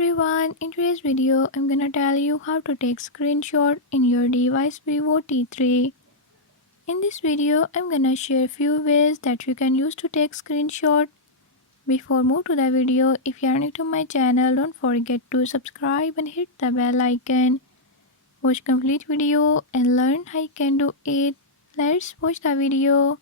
everyone, in today's video I'm gonna tell you how to take screenshot in your device Vivo T3. In this video I'm gonna share few ways that you can use to take screenshot. Before move to the video, if you are new to my channel, don't forget to subscribe and hit the bell icon. Watch complete video and learn how you can do it. Let's watch the video.